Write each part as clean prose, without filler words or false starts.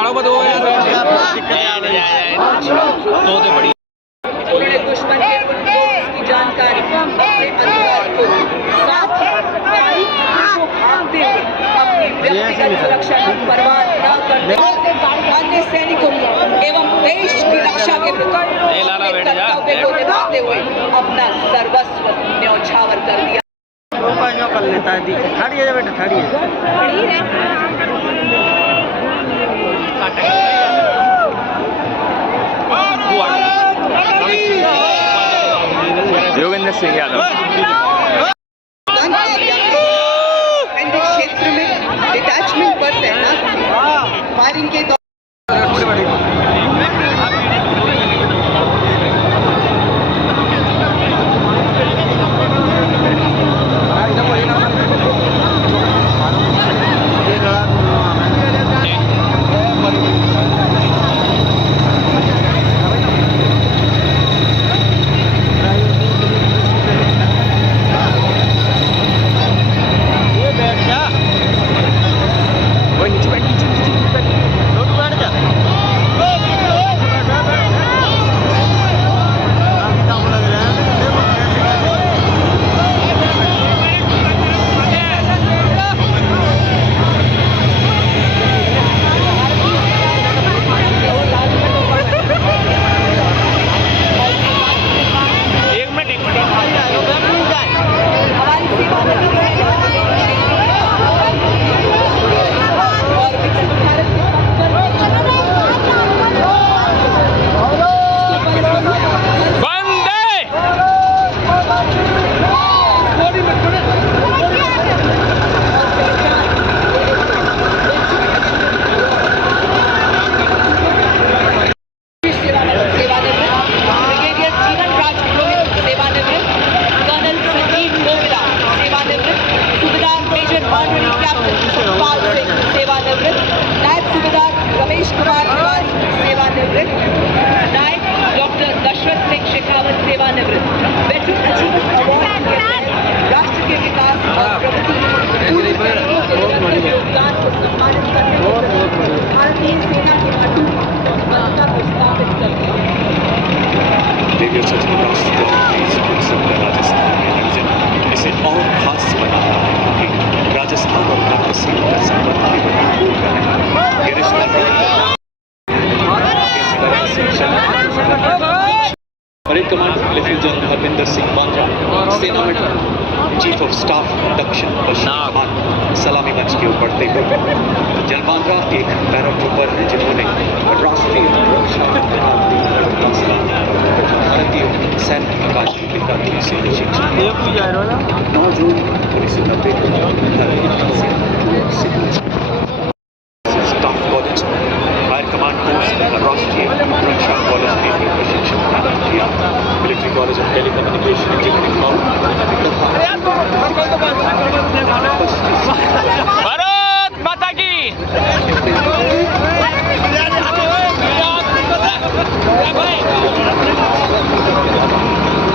खड़ा हुआ तो बड़ी उन्होंने दुश्मन के उनको की जानकारी अपने अधिकारी को साथ ही तारीख को भागते हुए अपनी व्यक्तिगत सुरक्षा की परवाह न करते अन्य सैनिकों एवं देश की रक्षा के प्रति कर्तव्य को निभाते हुए अपना सर्वस्व न्यौछावर कर दिया। कर लेता है खड़ी है बेटा खड़ी है योगेंद्र सिंह यादव क्षेत्र में डिटैचमेंट पर तैनात थे। फायरिंग के दौरान राष्ट्र के विकास और प्रगति में योगदान को सम्मानित करने के लिए भारतीय सेना के अटूट प्रतिबद्धता को स्थापित कर दिया। देवियों सचिव राष्ट्र राजस्थान में आयोजन इसे और खास बना रहा है क्योंकि राजस्थान और भारत संघ का संबंध केवल भूगोल का है। ये रिश्ता parade commander lieutenant general Harvinder Singh Banja, सेना में चीफ ऑफ स्टाफ दक्षिण पश्चिम कमान सलामी मंच की ओर बढ़ते हुए जनरल बांद्रा एक पैराट्रूपर हैं जिन्होंने राष्ट्रीय रक्षा भारतीय सैन्य अकादमी देहरादून से शिक्षा 9 जून 1990 को staff college fire command course राष्ट्रीय रक्षा कॉलेज में भी प्रशिक्षण प्रदान किया। Military college of telecommunication engineering Bharat Mata की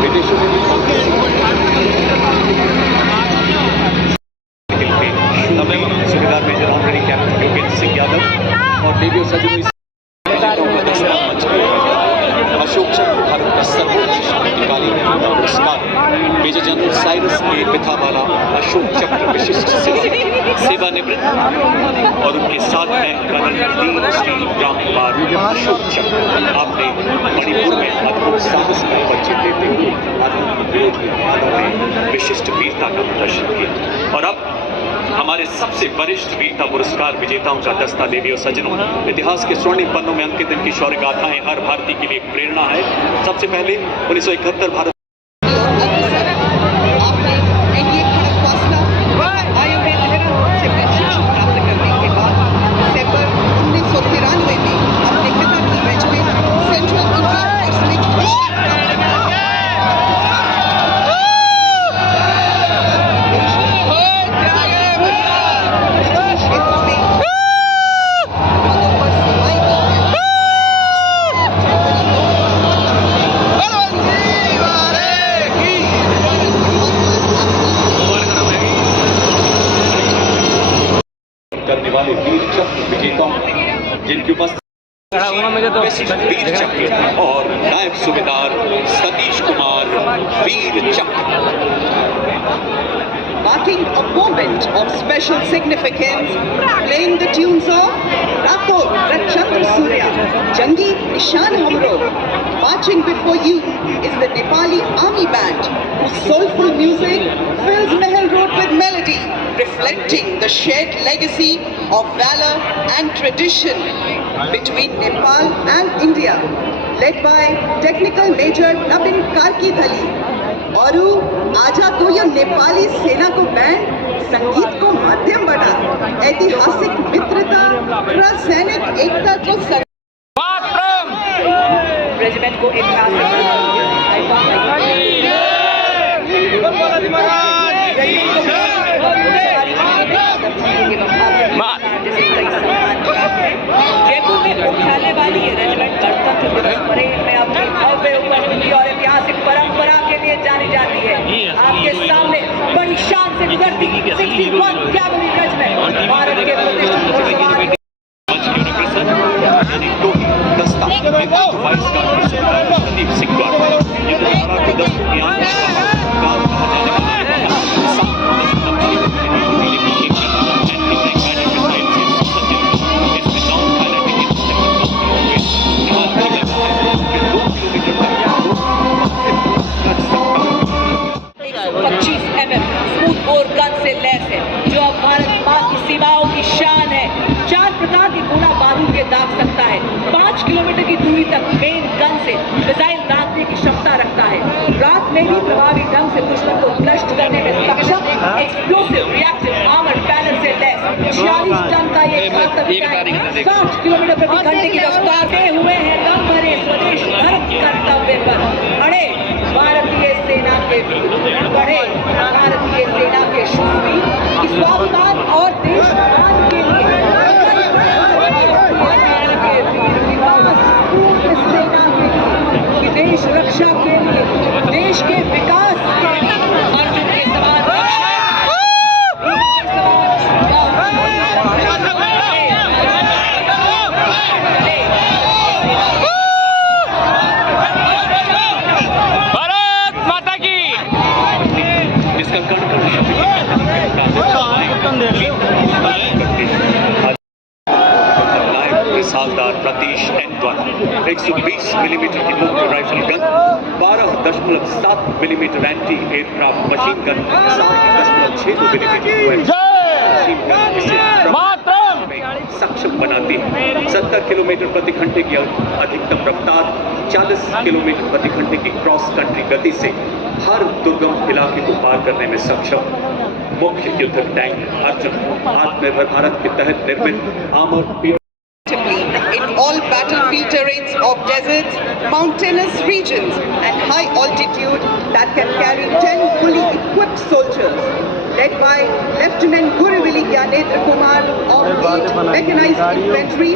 विदेशों में subedar major honorary captain Yogendra Singh Yadav और देवियों सचिव अशोक चक्र भारत का सर्वोच्च शांतिकालीन पुरस्कार मेजर जनरल साइरस ए पिथावाला अशोक चक्र विशिष्ट सेवानिवृत्त और उनके साथ हैं कर्नल दीन श्री राम कुमार अशोक चक्र। आपने मणिपुर में अद्भुत साहस का परिचय देते हुए विशिष्ट वीरता का प्रदर्शन किया और अब हमारे सबसे वरिष्ठ वीरता पुरस्कार विजेताओं का दस्ता देवियों सज्जनों, इतिहास के स्वर्णिम पन्नों में अंकित इनकी शौर्य गाथाएं हर भारतीय के लिए प्रेरणा है। सबसे पहले 1971 भारत जिनकी उपस्थिति वीर चक्र और नायब सूबेदार सतीश कुमार वीर चक्र। Marking a moment of special significance, playing the tunes of Rato Rachandra Surya, Jangi Nishan Hamro. Marching before you is the Nepali Army Band, whose soulful music fills Mahal Road with melody, reflecting the shared legacy of valor and tradition between Nepal and India. Led by Technical Major Nabin Karkidhali. और आजा को यह नेपाली सेना को band संगीत को माध्यम बना ऐतिहासिक मित्रता और सैनिक एकता को रेजिमेंट को जयपुर में मुख्यालय वाली ये रेजिमेंट गणतंत्र दिवस परेड में अपनी भव्य उपस्थिति और ऐतिहासिक परंपरा के लिए जानी जाती है। आपके सामने बड़ी शान से गुजरती 61 कैवलरी रेजिमेंट भारत के प्रतिष्ठित घुड़सवार संदीप सिंह द्वारा युद्ध धारा को 10 की आंख काल कहा जाने वाला है। से लैस है जो अब भारत मां की सीमाओं की शान है। 4 प्रकार के गोला बारूद के दाग सकता है। 5 किलोमीटर की दूरी तक मेन गन से मिसाइल दागने की क्षमता रखता है। रात में भी प्रभावी ढंग से दुश्मन को नष्ट करने में सक्षम एक्सप्लोसिव रिएक्टिव आर्मर्ड पैनल से लैस 46 टन का ये घातक टैंक 60 किलोमीटर प्रति घंटे की रफ्तार से हुए हैं दम भरे स्वदेश धर्म कर्तव्य पर अड़े भारतीय सेना के बढ़े भारतीय सेना के शूरवीर की स्वाभिमान और देशमान के लिए सेना के विदेश रक्षा के लिए देश के विकास के अर्जुन के समान सालदार प्रतीश एन द्वारा 120 मिलीमीटर की मुक्त rifle gun 12.7 millimetre anti aircraft machine gun 7.62 millimetre सक्षम बनाती है। 70 किलोमीटर प्रति घंटे की अधिकतम रफ्तार 40 किलोमीटर प्रति घंटे की क्रॉस कंट्री गति से हर दुर्गम इलाके को पार करने में सक्षम मुख्य युद्धक टैंक अर्जुन आत्मनिर्भर भारत के तहत निर्मित armoured in all battlefield terrains of deserts, mountainous regions and high altitude that can carry 10 fully equipped soldiers. Led by Lieutenant Guruvili Gyanendra Kumar of 8th Mechanized Infantry,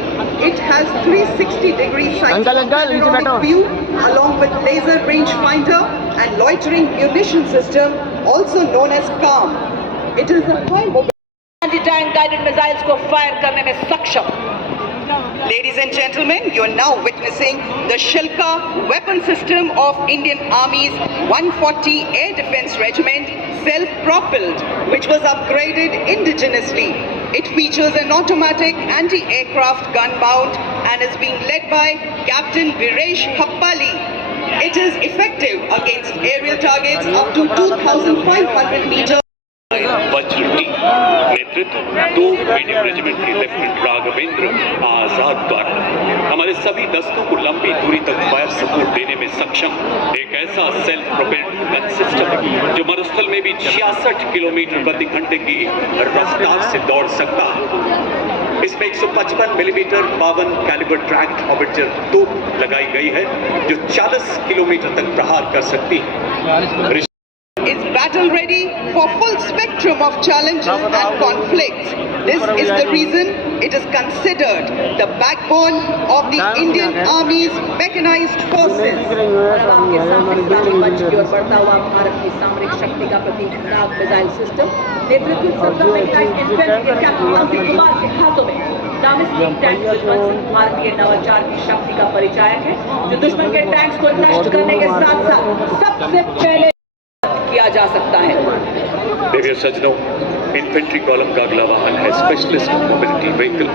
it has 360-degree cyclone view along with laser rangefinder and loitering munition system, also known as CARM. It is a high anti-tank guided missiles को fire करने में सक्षम। Ladies and gentlemen, you are now witnessing the Shilka weapon system of Indian Army's 140 Air Defence Regiment, self-propelled, which was upgraded indigenously. It features an automatic anti-aircraft gun mount and is being led by Captain Viresh Happali. It is effective against aerial targets up to 2,500 meters. वज्र team नेतृत्व 2 medium regiment के lieutenant Raghavendra आजाद द्वारा हमारे सभी दस्तों को लंबी दूरी तक फायर सपोर्ट देने में सक्षम एक ऐसा सेल्फ प्रोपेल्ड गन सिस्टम है जो मरुस्थल में भी 66 किलोमीटर प्रति घंटे की रफ्तार से दौड़ सकता है। इसमें 155 मिलीमीटर 52 कैलिबर ट्रैक्ड ऑर्बिटर तोप लगाई गई है जो 40 किलोमीटर तक प्रहार कर सकती है। Is battle ready for full spectrum of challenges and conflicts. This is the reason it is considered the backbone of the Indian Army's mechanized forces. के सामने इस्लामी मंच की ओर बढ़ता हुआ भारत की सामरिक शक्ति का प्रतीक नाग मिसाइल सिस्टम नेतृत्व 17 मैकेनाइज्ड इन्फेंट्री के कैप्टन अंकित कुमार के हाथों में नामिस्टिक टैंक दुश्मन सिंह भारतीय नवाचार की शक्ति का परिचायक है, जो दुश्मन के टैंक्स को नष्ट करने के साथ साथ सबसे पहले किया जा सकता है। प्रिय सज्जनों, इन्फेंट्री कॉलम का अगला वाहन है स्पेशलिस्ट मोबिलिटी व्हीकल।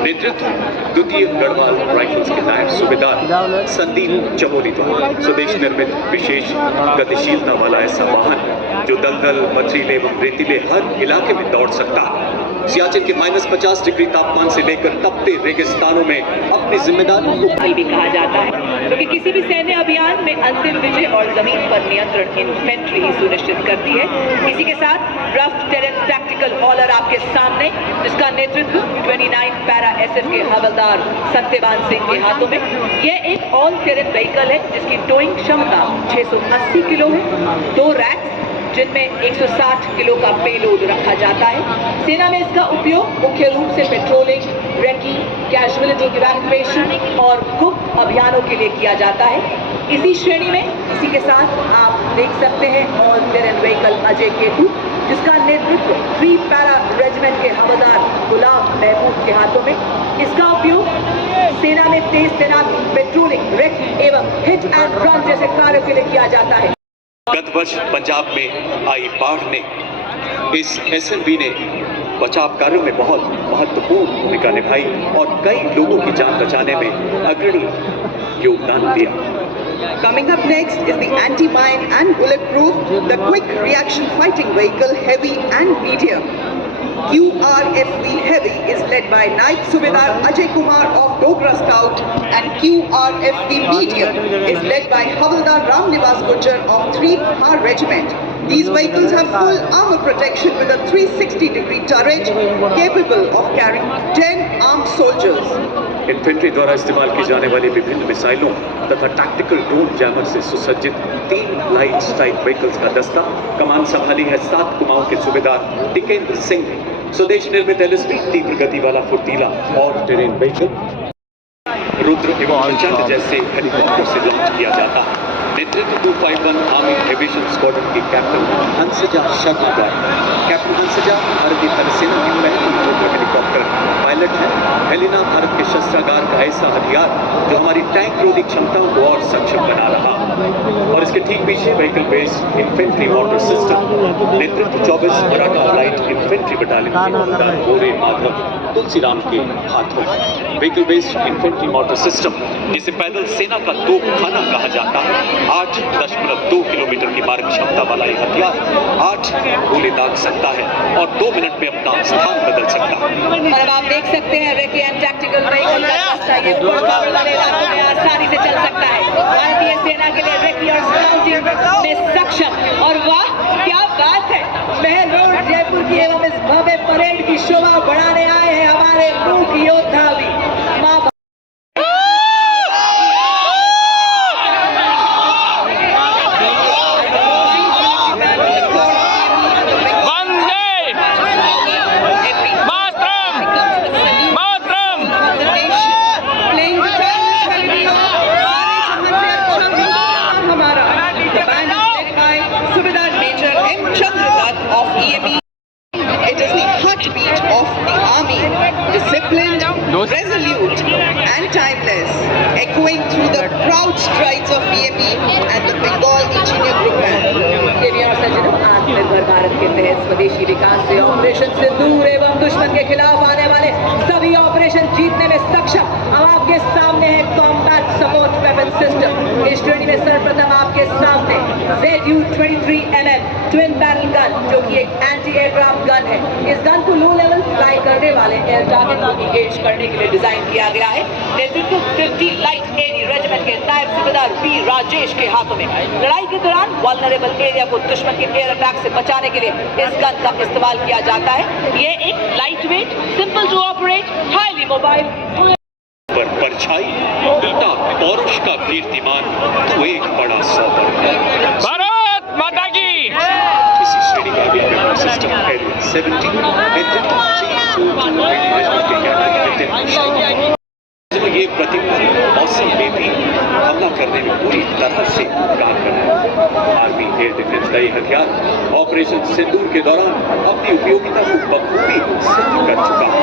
नेतृत्व द्वितीय गढ़वाल राइफल्स के नायब सूबेदार संदीप चमोली द्वारा स्वदेश निर्मित विशेष गतिशीलता वाला ऐसा वाहन जो दलदल, पथरीले एवं रेतीले हर इलाके में दौड़ सकता है। सियाचिन के -50 डिग्री तापमान से लेकर तपते रेगिस्तानों में अपनी जिम्मेदारियों को भी कहा जाता है, क्योंकि किसी भी सैन्य अभियान में अंतिम विजय और जमीन पर नियंत्रण इन्फेंट्री ही सुनिश्चित करती है। इसी के साथ रफ टेरेन टैक्टिकल हॉलर आपके सामने, जिसका नेतृत्व 29 पैरा SF के हवलदार सत्यवान सिंह के हाथों में। यह एक ऑल टेरेन व्हीकल है जिसकी टोइंग क्षमता 680 किलो है। 2 रैक्स जिनमें 160 किलो का पेलोड रखा जाता है। सेना में इसका उपयोग मुख्य रूप से पेट्रोलिंग, रेकी, कैजुअलिटी इवैक्यूएशन और गुप्त अभियानों के लिए किया जाता है। इसी श्रेणी में इसी के साथ आप देख सकते हैं all terrain vehicle Ajay Ketu, जिसका नेतृत्व 3 पैरा रेजिमेंट के हवलदार गुलाम महमूद के हाथों में। इसका उपयोग सेना में तेज तैनाती, पेट्रोलिंग, रेकी एवं हिट एंड रन जैसे कार्यों के लिए किया जाता है। गत वर्ष पंजाब में आई बाढ़ ने इस SMV ने बचाव कार्यों में बहुत महत्वपूर्ण भूमिका निभाई और कई लोगों की जान बचाने में अग्रणी योगदान दिया। Coming up next is the anti-mine and bulletproof, the quick reaction fighting vehicle heavy and medium. QRFV Heavy is led by Naik Subedar Ajay Kumar of Dogra Scout, and QRFV Medium is led by Havaldar Ram Nivas Gujjar of 3 Har Regiment. These vehicles have full armor protection with a 360-degree turret capable of carrying 10 armed soldiers. Infantry द्वारा इस्तेमाल की जाने वाली विभिन्न मिसाइलों तथा tactical drone jammer से सुसज्जित 3 लाइट स्ट्राइक व्हीकल्स का दस्ता कमान संभाली है 7 कुमाऊं के सूबेदार टिकेंद्र सिंह ने। स्वदेश निर्मित LSB तीव्र गति वाला फुर्तीला और टेरेन व्हीकल रुद्र एवं प्रचंड जैसे हेलीकॉप्टर से लॉन्च किया जाता है। नेतृत्व 251 आर्मी एविएशन स्क्वाड्रन के कैप्टन हंसजा शर्मा द्वारा। कैप्टन हंसजा भारतीय थलसेना की पहली रुद्र हेलीकॉप्टर पायलट है। हेलिना भारत के शस्त्रागार का ऐसा हथियार जो हमारी टैंक रोधी क्षमताओं को और सक्षम बना रहा और इसके ठीक पीछे vehicle based infantry motor system. नेतृत्व 24 मराठा लाइट इन्फेंट्री बटालियन के हवलदार गोरे माधव तुलसीराम के हाथों। Vehicle based infantry motor system, जिसे पैदल सेना का तोपखाना कहा जाता है, 8.2 किलोमीटर की मारक क्षमता वाला यह हथियार 8 गोले दाग सकता है और 2 मिनट में अपना स्थान बदल सकता है। और अब आप देख सकते हैं रेकी एंड टैक्टिकल व्हीकल का रास्ता ये मुकाबले वाले इलाकों में आसानी से चल सकता है। भारतीय सेना के लिए रेकी और स्काउटिंग में सक्षम। और वाह क्या बात है, महल रोड जयपुर की एवं इस भव्य परेड की शोभा बढ़ाने आए हैं हमारे मूक योद्धा भी। It is the heartbeat of the army, disciplined, resolute and timeless, echoing through the proud strides of EME and the Bengal Engineer Group Band. देवी और सज्जनों, आत्मनिर्भर भारत के तहत स्वदेशी विकास से ऑपरेशन सिंदूर एवं दुश्मन के खिलाफ आने वाले सभी ऑपरेशन जीतने में सक्षम। अब आपके सामने है कॉम्बैट सपोर्ट वेपन सिस्टम। इस श्रेणी में सर्वप्रथम आपके सामने ZU-23mm ट्विन बैरल गन, जो कि एक एंटी एयरक्राफ्ट गन है। इस गन को लो लेवल फ्लाई करने वाले एयर टारगेट को इंगेज करने के लिए डिजाइन किया गया है। नेतृत्व 50 लाइट एरी रेजिमेंट के नायब सूबेदार V राजेश के हाथों में। लड़ाई के दौरान वल्नरेबल एरिया को दुश्मन के एयर अटैक से बचाने के लिए इस गन का इस्तेमाल किया जाता है। ये एक light weight, simple to operate, highly mobile पर परछाई उल्टा पौरुष का कीर्तिमान तो एक बड़ा सौदा। भारत माता की। इसी श्रेणी का अगला वेपन सिस्टम L-70 नेतृत्व G2 रेजिमेंट के कैप्टन नितिन शर्मा। ये प्रतिकूल मौसम में भी हमला करने में पूरी तरह से काम कर रहा है। आर्मी एयर डिफेंस का ये हथियार ऑपरेशन सिंदूर के दौरान अपनी उपयोगिता को बखूबी सिद्ध कर चुका है।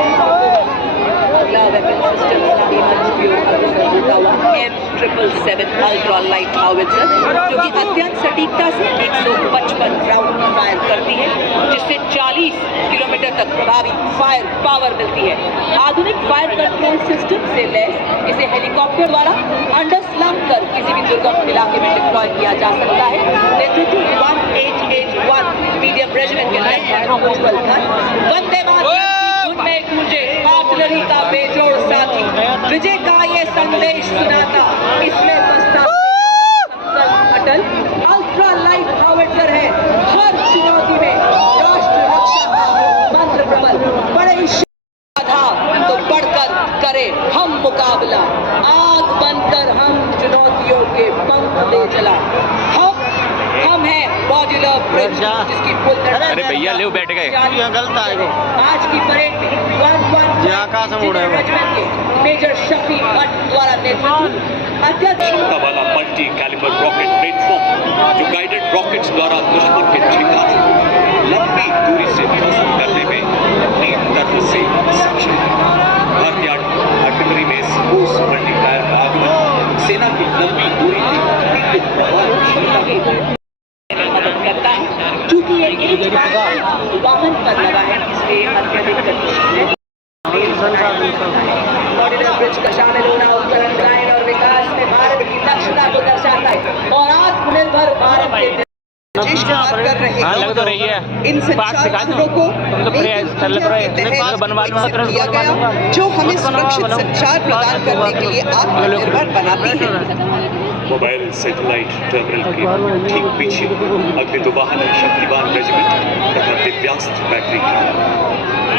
अगला वेपन सिस्टम स्वाभिमान उपयोग अग्रसर होता हुआ M777 अल्ट्रा लाइट हाउवित्जर जो कि अत्यंत सटीकता से 155 राउंड फायर करती है, जिससे 40 किलोमीटर तक प्रभावी फायर पावर मिलती है। आधुनिक फायर कंट्रोल सिस्टम से लैस इसे हेलीकॉप्टर द्वारा अंडरस्लंग कर किसी भी दुर्गम इलाके में डिप्लॉय किया जा सकता है। नेतृत्व 1881 मीडियम रेजिमेंट के लेफ्टिनेंट उज्जवल खन। वंदे मातरम की धुन में गूंजे आर्टिलरी का बेजोड़ साथी, विजय का ये संदेश सुनाता, इसमें बसता संकल्प अटल। अल्ट्रा लाइट हाउवित्जर है हर चुनौती में राष्ट्र रक्षा का मंत्र प्रबल। बड़े बाधा तो बढ़कर करे हम मुकाबला, आग बनकर हम चुनौतियों के पंख दे चला। हम हैं मॉड्यूलर ब्रिज जिसकी पुल अरे भैया ले बैठ गए। यहाँ गलत आएगा। आज की परेड में ये आकाश में उड़ा है वो। रेजिमेंट के मेजर शफी भट्ट द्वारा नेतृत्व अत्यंत क्षमता वाला मल्टी कैलिबर रॉकेट प्लेटफॉर्म जो गाइडेड रॉकेट्स द्वारा दुश्मन के ठिकानों को लंबी दूरी से ध्वस्त करने में अपनी तरह से सक्षम है। भारतीय आर्टिलरी में स्पोर्ट्स मल्टीप्लायर का आगमन सेना की लंबी दूरी की तीव्र प्रभावशीलता को मदद करता है। चूंकि ये एक वाहन पर लगा है, इसलिए अत्यधिक गतिशील है। मॉड्यूलर ब्रिज का शामिल होना उपकरण डिजाइन और विकास में भारत की दक्षता को दर्शाता है और आत्मनिर्भर भारत के देश की बात कर रहे हाँ, लग तो रही है। इन पार्ट सिखा दो। संचार को तो प्रयास कर लग रहा है। के तहत तो बनवा लो, मतलब किया बनवा गया, लूंगा। जो हमें सुरक्षित संचार प्रदान करने के लिए आत्मनिर्भर बनाती है। मोबाइल सैटेलाइट टर्मिनल के ठीक पीछे अग्नि दो वाहन है शक्तिवान रेजिमेंट तथा दिव्यास्त्र बैटरी की।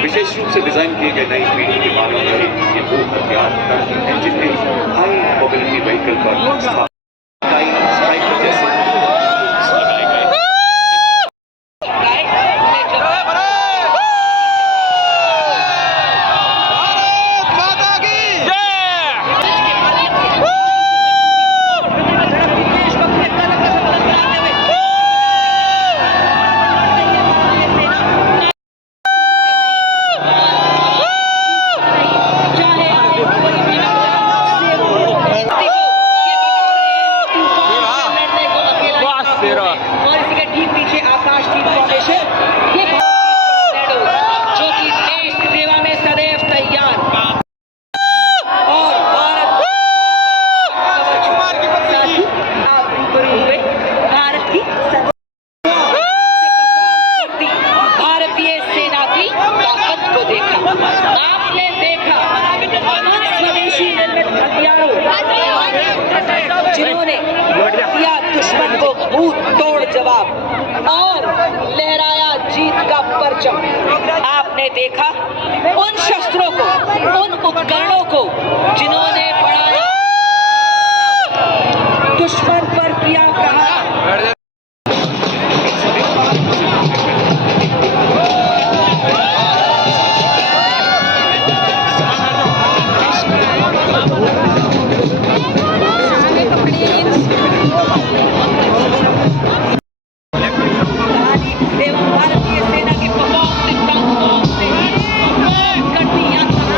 विशेष रूप से डिजाइन किए गए नई पीढ़ी के मानव रहे ये दो हथियार हैं जिन्हें हाई मोबिलिटी व्हीकल पर स्ट्राइकर जैसे लगाए गए। और इसी के ठीक पीछे आकाश की फाउंडेशन, ये जो कि देश की सेवा में सदैव तैयार और भारत साथी आप रूबरू हुए भारत की भारतीय सेना की ताकत को देखा। आपने देखा स्वदेशी निर्मित हथियारों जिन्होंने दिया दुश्मन को मुंह तोड़ जवाब और लहराया जीत का परचम। आपने देखा उन शस्त्रों को, उन उपकरणों को जिन्होंने बढ़ाया दुश्मन पर किया प्रहार। एवं भारतीय सेना की परफॉर्मेंस से करती यात्रा